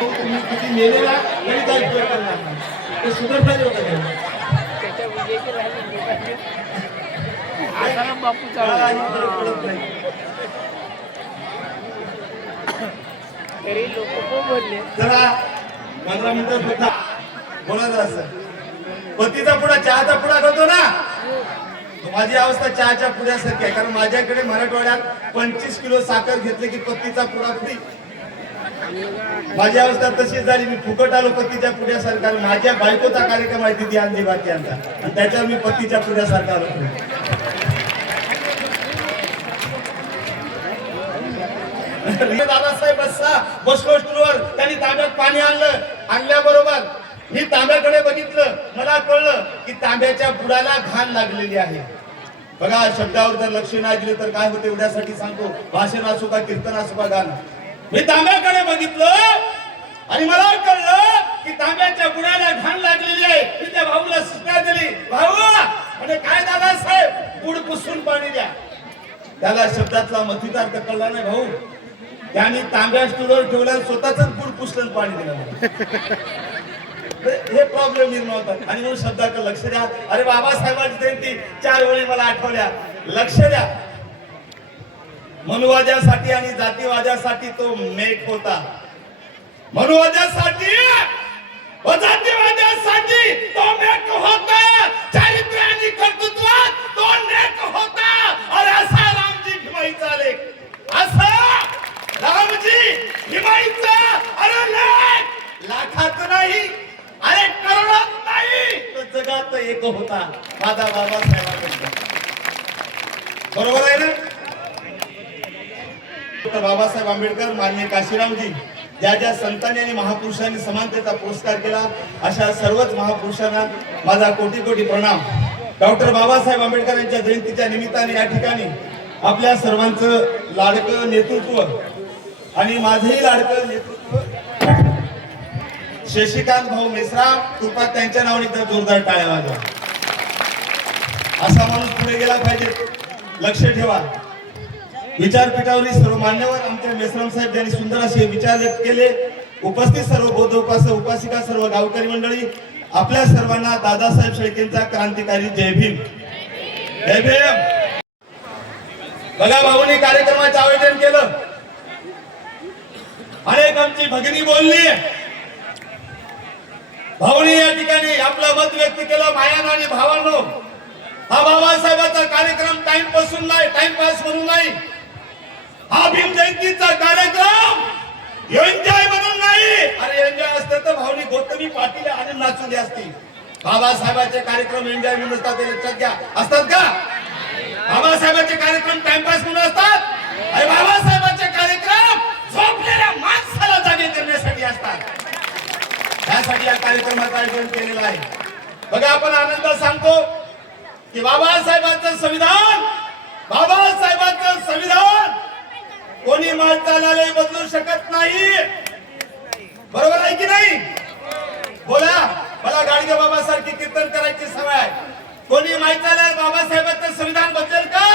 तुम्ही किती मेलेला तरी काय उपयोग करणार नाही. ते सुधारणारे होतं त्याच्या विजयची राहिली आसाराम बापूचा तरी लोक खूप बोलले. जरा 15 मिनिटं सुद्धा बोला जरा सर. पतीचा पुडा चहाचा पुडा करतो ना, माझी अवस्था चहाच्या पुड्यासारखी आहे. कारण माझ्याकडे मराठवाड्यात 25 किलो साखर घेतले की पत्तीचा पुडा फ्री. माझी अवस्था तशी झाली. मी फुकट आलो पत्तीच्या पुड्यासारखा. माझ्या बायकोचा कार्यक्रम आहे तिथे आणली बात्यांचा आणि त्याच्यावर मी पत्तीच्या पुड्यासारखा आलो. दादासाहेब बसलो स्टूलवर. त्यांनी तांब्यात पाणी आणल्याबरोबर मी तांब्याकडे बघितलं. मला कळलं की तांब्याच्या बुडाला घाण लागलेली आहे. बघा, शब्दावर जर लक्ष नाही दिले तर काय होते एवढ्यासाठी सांगतो. भाषण असो का कीर्तन असो का गाणं. मी तांब्याकडे बघितलं आणि मला कळलं की तांब्याच्या बुडाला घाण लागलेली आहे. मी त्या भाऊला सूचना दिली, भाऊ म्हणजे काय दादासाहेब बुड पुसून पाणी द्या. त्याला शब्दातला मथितार्थ कळला नाही. भाऊ त्यांनी तांब्या स्टूलवर ठेवला, स्वतःच बुड पुसलं पाणी दिलं. हे प्रॉब्लेम निर्माण होतात. आणि म्हणून शब्दाकडे लक्ष द्या. अरे बाबासाहेबांची जयंती 4 वेळी मला आठवल्या. लक्ष द्या. मनुवाद्यासाठी आणि जातीवाद्यासाठी तो मेक होता. मनुवाद्यासाठी व जातीवाद्यासाठी तो मेक होता. चारित्र्य आणि कर्तृत्वात तो नेक होता. अरे असा रामजी भीमाईचा लेख, असा रामजी भीमाईचा अरे लेख लाखात नाही, अरे करोडात नाही, तो जगात एक होता. माझा बाबासाहेबांचा. बरोबर आहे ना? बाबासाहेब आंबेडकर, माननीय काशीरामजी, ज्या ज्या संतांनी आणि महापुरुषांनी समानतेचा पुरस्कार केला अशा सर्वच महापुरुषांना माझा कोटी कोटी प्रणाम. डॉक्टर बाबासाहेब आंबेडकर यांच्या जयंतीच्या निमित्ताने या ठिकाणी आपल्या सर्वांचं लाडकं नेतृत्व आणि माझंही लाडकं नेतृत्व शशिकांत भाऊ मेश्राम, कृपा त्यांच्या नावाने तर जोरदार टाळ्या वाजवा. असा माणूस पुढे गेला पाहिजे. लक्ष ठेवा. विचारपीठावरील सर्व मान्यवर आमच्या मेश्राम साहेब यांनी सुंदर असे विचार व्यक्त केले. उपस्थित सर्व बौद्ध उपासक उपासिका, सर्व गावकरी मंडळी, आपल्या सर्वांना दादासाहेब शेळकेंचा क्रांतिकारी जय भीम. जय भीम. बघा, भाऊनी कार्यक्रमाचं आयोजन केलं. अनेक आमची भगिनी बोलली. भाऊनी या ठिकाणी आपलं मत व्यक्त केलं. मायानं आणि भावांनो, हा बाबासाहेबांचा कार्यक्रम टाइमपास म्हणून नाही. हा भीम जयंतीचा कार्यक्रम एन्जॉय म्हणून नाही. अरे एन्जॉय असते तर भाऊनी गौतमी पाटील आणि नाचवली असती. बाबासाहेबांचे कार्यक्रम एन्जॉय म्हणून असतात, लक्षात घ्या. असतात का? बाबासाहेबांचे कार्यक्रम टाइमपास म्हणून असतात? अरे बाबासाहेबांचे कार्यक्रम झोपलेल्या माणसाला जागे करण्यासाठी असतात. त्यासाठी या कार्यक्रमाचं आयोजन केलेलं आहे. बघा, आपण आनंद सांगतो की बाबासाहेबांचं संविधान कोणी माणसाला बदलू शकत नाही. बरोबर आहे की नाही? बोला. मला गाडगे बाबा सारखी कीर्तन करायची सवय आहे. कोणी माणसाला बाबासाहेबांचं संविधान बदलेल का?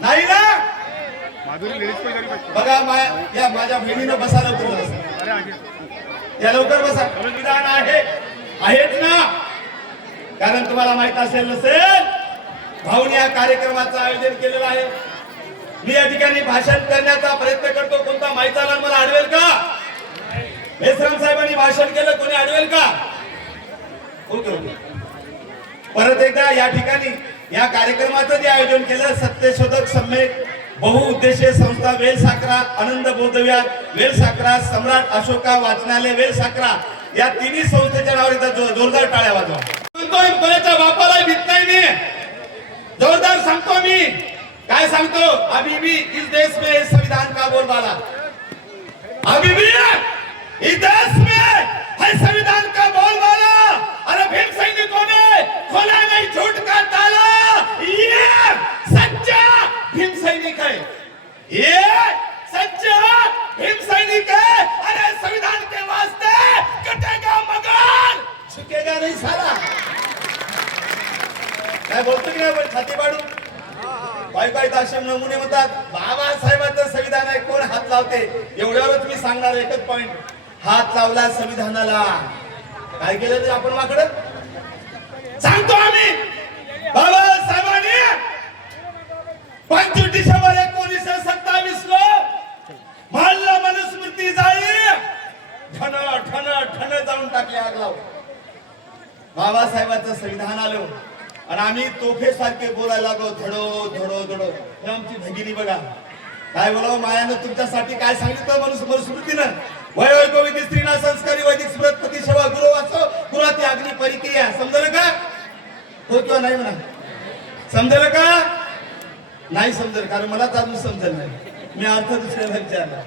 नाही ना? बघा, या माझ्या बहिणीनं बसायला बोललं. या लवकर बसा. संविधान आहेच ना? कारण तुम्हाला माहित असेल नसेल, भाऊनी या कार्यक्रमाचं आयोजन केलेलं आहे. मी या ठिकाणी भाषण करण्याचा प्रयत्न करतो. कोणता माहिती मला अडवेल का? मेश्राम साहेबांनी भाषण केलं, कोणी अडवेल का? Okay okay. परत एकदा या ठिकाणी या कार्यक्रमाचं जे आयोजन केलं, सत्यशोधक सम्मेलन, बहुउद्देशीय संस्था वेलसाखरा, आनंद बौद्धविहार वेलसाखरा, सम्राट अशोका वाचनालय वेलसाखरा, या तिन्ही संस्थेच्या नावाने जोरदार टाळ्या वाजवा. कोणाच्या बापाला भीत नाही मी. जोरदार सांगतो मी. काय सांगतो? अभी भी इस देश में संविधान का बोलबाला. अभी भी इस देश में है संविधान का बोलबाला. अरे भीम सैनिकों ने खोला नहीं झूठ का ताला. ये सच्चा भीम सैनिक है. ये सच्चा भीम सैनिक है. अरे संविधान के वास्ते कटेगा मगर झुकेगा नहीं साला. काय बोलतो की छाती पाडून? बायकाईत असे नमुने म्हणतात. बाबासाहेबांचं संविधान आहे, कोण हात हात लावते. एवढ्यावरच मी सांगणार एकच पॉइंट. हात लावला संविधानाला, काय केलं ते आपण माकडं सांगतो आम्ही. बाबासाहेबांनी 25 डिसेंबर 1927 ला मानला मनुस्मृती जाळी, ठण ठण ठण जाऊन टाकले, आग लावून. बाबासाहेबांचं संविधान आलं आणि आम्ही तोफेसारखे बोलायला लागलो, धडो धडो धडो. हे आमची भगिनी बघा काय बोलावं, मायानं तुमच्यासाठी काय सांगितलं मनुस्मृतीनं. वय गोविंद स्त्रीना संस्कारी वैदिक स्मृतपती सेवा गुरु वाचो गुराती अग्नी परिक्रिया. समजलं का? हो किंवा नाही म्हणा? समजलं का? नाही समजलं, कारण मलाच अजून समजलं नाही. मी अर्थ दुसऱ्याला विचारला.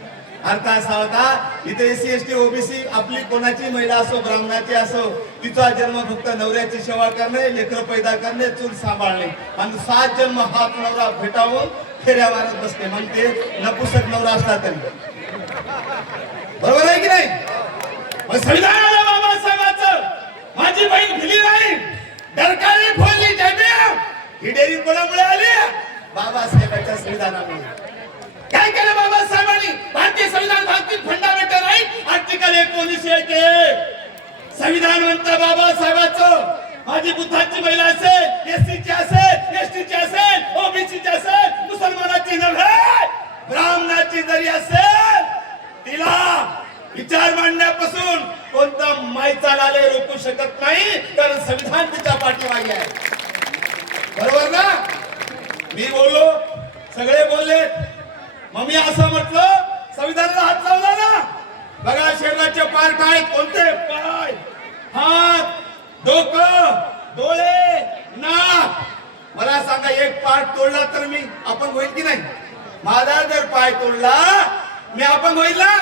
अर्थ असा होता, इथे एससी एसटी ओबीसी आपली कोणाची महिला असो ब्राह्मणाची असो, तिचा जन्म फक्त नवऱ्याची सेवा करणे, लेकरं पैदा करणे, चूल सांभाळणे आणि 7 जन्म हात नवरा भेटावून फेऱ्या मारत बसते. मग ते नपुसक नवरा असला तरी. बरोबर आहे की नाही? संविधान आलं बाबासाहेबांचं. माझी बहीण भिली नाही, डरकाळी फोडली जयदेव. ही डेरी कोणामुळे आली? बाबासाहेबांच्या संविधानामुळे. काय केलं बाबासाहेबांनी? भारतीय संविधान भारतीय फंडामेंटल राईट आर्टिकल 1901 संविधान म्हणतं बाबासाहेबांचं. माझी बुद्धाची महिला असेल, एससीची असेल, एसटीची असेल, ओबीसीची असेल, मुसलमानाची नव्हे ब्राह्मणाची जरी असेल, तिला विचार मांडण्यापासून कोणता मायचा लाले रोखू शकत नाही, कारण संविधान तिच्या पाठीमागे आहे. बरोबर ना? मी बोललो, सगळे बोलले, मग मी असं म्हटलं संविधानाला हात लावला ना. बघा शरीराचे पार्ट आहेत, कोणते? पाय, हात, डोकं, डोळे, नाक. मला सांगा एक पार्ट तोडला तर मी अपंग होईल की नाही? माझा जर पाय तोडला मी अपंग होईल ना?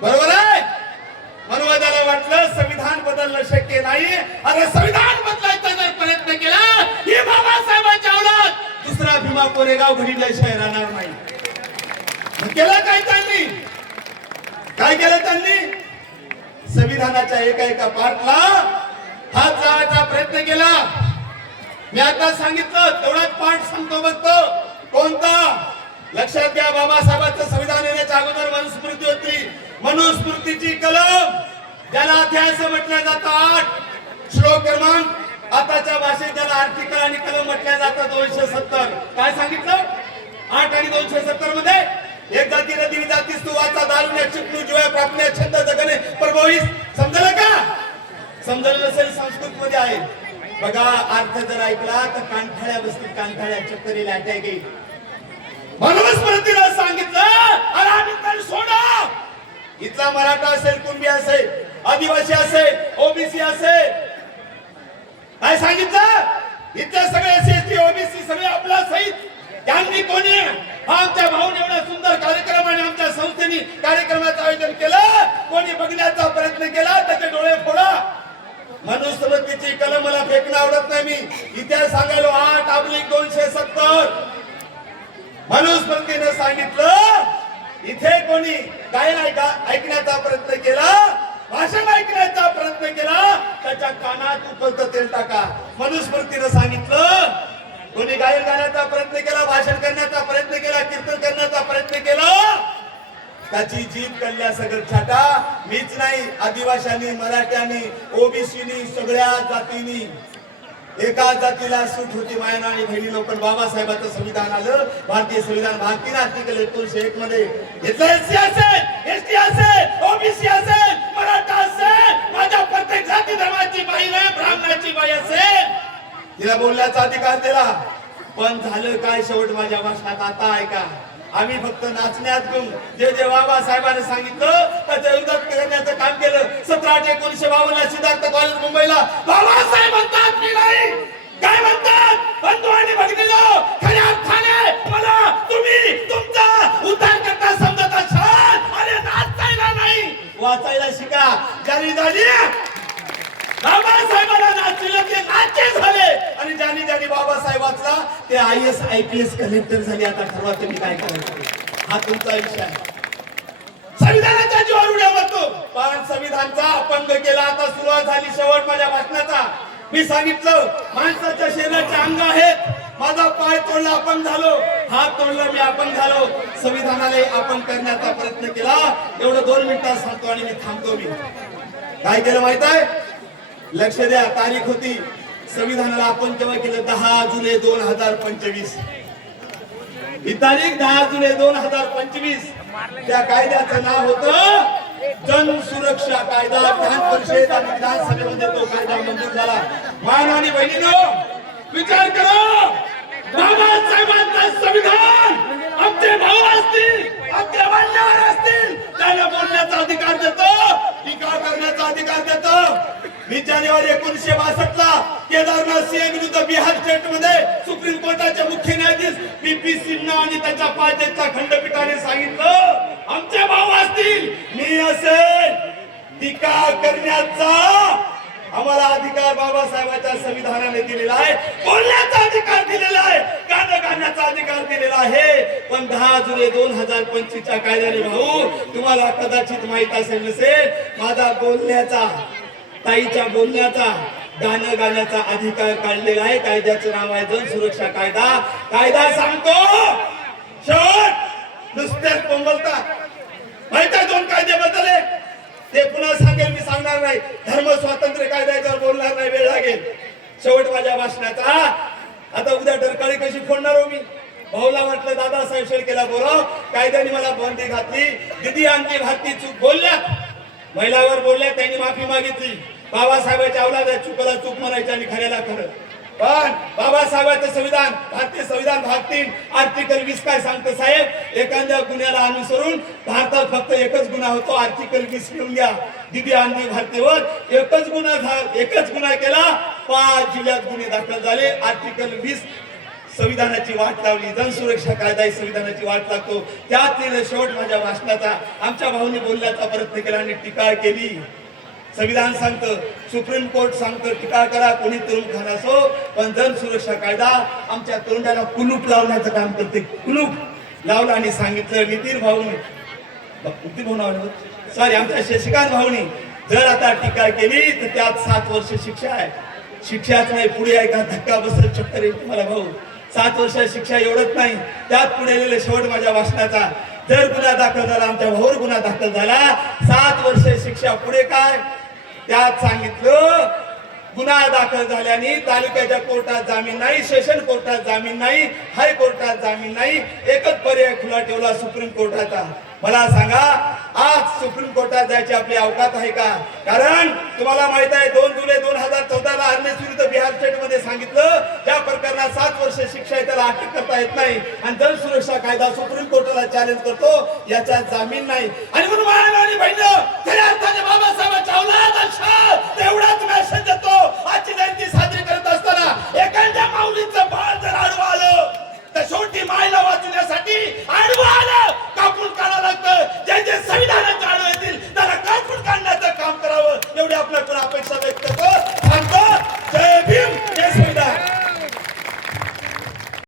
बरोबर आहे? मनोवादाला वाटलं संविधान बदलणं शक्य नाही. अरे संविधान बदलायचा जर प्रयत्न केला, ही बाबासाहेबांच्या औलाद दुसरा भीमा कोरेगाव घडील्याशिवाय राहणार नाही. केलं काय त्यांनी? काय केलं त्यांनी? संविधानाच्या एका पार्टला हात लावायचा प्रयत्न केला. मी आता सांगितलं तेवढाच पार्ट सांगतो बघतो. कोणता? लक्षात घ्या, बाबासाहेबांचं संविधान येण्याच्या अगोदर मनुस्मृती होती. मनुस्मृतीची कलम ज्याला अध्याय म्हटलं जातं 8 श्लोक क्रमांक, आताच्या भाषेत ज्याला आर्टिकल आणि कलम म्हटलं जातं 270. काय सांगितलं? 8 आणि 270 मध्ये एक जाती नदी जातीस तू वाचा दारुण्या चिपणू जीवा प्राप्त छंद जगणे प्रभोईस. समजलं का? समजलं नसेल संस्कृत मध्ये आहे बघा. अर्थ जर ऐकला तर कांठाळ्या बसतील, कांठाळ्या चक्करी लाट्या घेईल. मनुस्मृतीला सांगितलं अरे आम्ही तर सोडा. इथला मराठा असेल, कुणबी असेल, आदिवासी असेल, ओबीसी असेल, काय सांगितलं? इथले सगळे एससी ओबीसी सगळे आपला सहित. त्यांनी कोणी आमच्या भाऊने एवढा सुंदर कार्यक्रम आणि आमच्या संस्थेने कार्यक्रमाचं आयोजन केलं, कोणी बघण्याचा प्रयत्न केला त्याचे डोळे फोडा. मनुस्मृतीची कलम मला फेकणं आवडत नाही. मी इतिहास सांगायलो 8/270 मनुस्मृतीने सांगितलं. इथे कोणी गायन ऐकण्याचा प्रयत्न केला, भाषण ऐकण्याचा प्रयत्न केला, त्याच्या कानात उकळतं तेल टाका. मनुस्मृतीने सांगितलं कोणी गायन गाण्याचा प्रयत्न केला, भाषण करण्याचा प्रयत्न केला, कीर्तन करण्याचा प्रयत्न केला, त्याची जीभ कल्ल्या सगळं छाटा. मीच नाही, आदिवासींनी, मराठ्यांनी, ओबीसीनी, सगळ्या जातींनी. एका जातीला सूट होती मायना आणि बहिणी लोक. बाबासाहेबांचं संविधान आलं, भारतीय संविधान भारतीय आर्टिकल 1901 मध्ये घेतलं. एससी असेल, एसटी असेल, ओबीसी असेल, मराठा असेल, माझ्या प्रत्येक जाती धर्माची बाई नाही, ब्राह्मणाची बाई असेल, तिला बोलण्याचा अधिकार दिला. पण झालं काय शेवट माझ्या भाषणात? आता ऐका. आम्ही फक्त नाचण्यात गुण. जे जे बाबासाहेबांनी सांगितलं त्याच्या विरोधात करण्याचं काम केलं. 17/8/1952 ला सिद्धार्थ कॉलेज मुंबईला बाबासाहेब म्हणतात मी नाही. काय म्हणतात? बंधू आणि भगिनींनो, खऱ्या अर्थाने मला तुम्ही तुमचा उद्धार करता समजत असाल, अरे नाचायला नाही, वाचायला शिका. ज्यांनी झाली बाबासाहेबांना नाचलं ते नाचे झाले, आणि ज्यांनी ज्यांनी बाबासाहेब वाचला ते IAS IPS कलेक्टर झाले. आता ठरवा तुम्ही काय करायचं. हा तुमचा विषय आहे. संविधानाच्या जीवावर उड्या मारतो, पण संविधानाचा अपंग केला. आता सुरुवात झाली शेवट माझ्या भाषणाचा. मी सांगितलं माणसाच्या शरीराचे अंग आहेत. माझा पाय तोडला, अपंग झालो. हात तोडला मी आपण झालो, संविधानाला आपण करण्याचा प्रयत्न केला. एवढं 2 मिनिटात सांगतो आणि मी थांबतो. मी काय केलं माहित आहे? लक्ष द्या, तारीख होती संविधानाला आपण केव्हा केलं? 10 जुलै 2025. ही तारीख 10 जुलै 2025. त्या कायद्याचं नाव होतं जन सुरक्षा कायदा. विधान परिषद आणि विधानसभेमध्ये तो कायदा मंजूर झाला. मानवानी बहिणीनो, विचार करा, बाबासाहेबांचं संविधान आमचे भाऊ असतील, आमचे मान्यवर असतील, त्यांना बोलण्याचा अधिकार देतो, टीका करण्याचा अधिकार देतो. 20 जानेवारी 1962 ला केदारनाथ सिंह विरुद्ध बिहार स्टेट मध्ये सुप्रीम कोर्टाचे मुख्य न्यायाधीश पी सिन्हा आणि त्याच्या 5 जजच्या खंडपीठाने सांगितलं, आमचे भाऊ असतील, मी असेल, टीका करण्याचा आम्हाला अधिकार बाबासाहेबांच्या संविधानाने दिलेला आहे, बोलण्याचा अधिकार दिलेला आहे, गाणं गाण्याचा अधिकार दिलेला आहे. पण 10 जुलै 2025 च्या कायद्याने भाऊ, तुम्हाला कदाचित माहित असेल नसेल, माझा बोलण्याचा, ताईच्या बोलण्याचा, गाणं गाण्याचा अधिकार काढलेला आहे. कायद्याचं नाव आहे जन सुरक्षा कायदा. कायदा सांगतो, शेवट नुसतेच बोलतात. माहित आहे 2 कायदे बदलले, ते पुन्हा सांगेल, मी सांगणार नाही. धर्म स्वातंत्र्य कायद्यावर बोलणार नाही, वेळ लागेल. शेवट माझ्या भाषणाचा. आता उद्या डरकाळी कशी फोडणार हो मी? भाऊला म्हटलं दादासाहेब शेळकेला बोलाव, कायद्याने मला बंदी घातली. दिदी आमची भारती चूक बोलल्यात, महिलावर बोलल्या, त्यांनी माफी मागितली. बाबासाहेबांच्या अवलादा चुकला चूक म्हणायची आणि खऱ्याला खरं. पण बाबासाहेबांचं संविधान, भारतीय संविधान भाग 3 आर्टिकल 20 काय सांगतं साहेब? एखाद्या गुन्ह्याला अनुसरून भारतात फक्त एकच गुन्हा होतो. आर्टिकल 20 घेऊन घ्या. दिदी आणली भारतीवर एकच गुन्हा केला, 5 जिल्ह्यात गुन्हे दाखल झाले. आर्टिकल 20 संविधानाची वाट लावली. जन सुरक्षा कायदा संविधानाची वाट लागतो. त्यात शेवट माझ्या भाषणाचा आमच्या भाऊने बोलण्याचा प्रयत्न केला आणि टीका केली. संविधान सांगतं, सुप्रीम कोर्ट सांगतं, टीका करा, कोणी तुरुंगखाना असो, पण जन सुरक्षा कायदा आमच्या तोंडाला कुलूप लावण्याचं काम करते. कुलूप लावलं आणि सांगितलं, नितीन भाऊनी, सॉरी, आमच्या शशिकांत भाऊनी जर आता टीका केली तर त्यात 7 वर्ष शिक्षा आहे. शिक्षाच नाही, पुढे आहे का धक्का बसत चक्कर येईल तुम्हाला भाऊ. 7 वर्ष शिक्षा एवढंच नाही, त्यात पुढे गेले शेवट माझ्या भाषणाचा. जर गुन्हा दाखल झाला, आमच्या भाऊवर गुन्हा दाखल झाला, 7 वर्ष शिक्षा. पुढे काय? त्यात सांगितलं, गुन्हा दाखल झाल्याने तालुक्याच्या कोर्टात जामीन नाही, सेशन कोर्टात जामीन नाही, हायकोर्टात जामीन नाही, एकच पर्याय खुला ठेवला, सुप्रीम कोर्टाचा. मला सांगा, आज सुप्रीम कोर्टात जायची आपली अवकात आहे का? कारण तुम्हाला माहित आहे 2 जुलै 2014 ला अर्नेस विरुद्ध बिहार स्टेट मध्ये सांगितलं, ज्या प्रकरणात 7 वर्ष शिक्षा आहे त्याला अटक करता येत नाही. आणि जन सुरक्षा कायदा सुप्रीम कोर्टाला चॅलेंज करतो, याच्यात जामीन नाही. आणि म्हणून मानवानी बहिण, खऱ्या अर्थाने बाबासाहेबांच्या औलाद